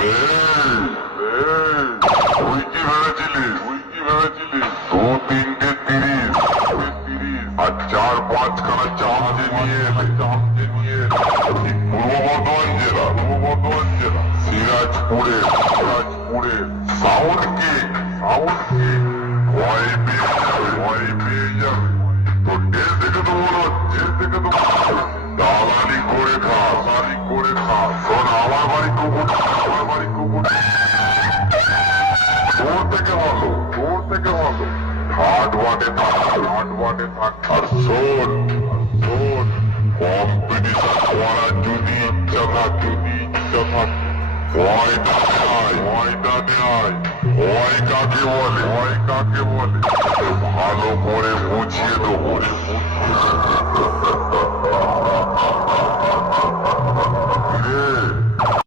তুই কি ভেবেছিলি 2-3-30 আর 4-5 খানা চামচে নিয়ে পূর্ব বর্ধমান জেলা সিরাজপুরে সাউন্ড কিক ভয় পেয়ে যাবে তো ডেস দেখে তো মনে হচ্ছে দালালি করে খা শোন আমার বাড়ি কুকুর তোর থেকে ভালো হাট বাটে থাক আর শোন কম্পিটিশন করার যদি ইচ্ছা থাক ময়দানে আয় ভয় কাকে বলে ভালো করে বুঝিয়ে দেবো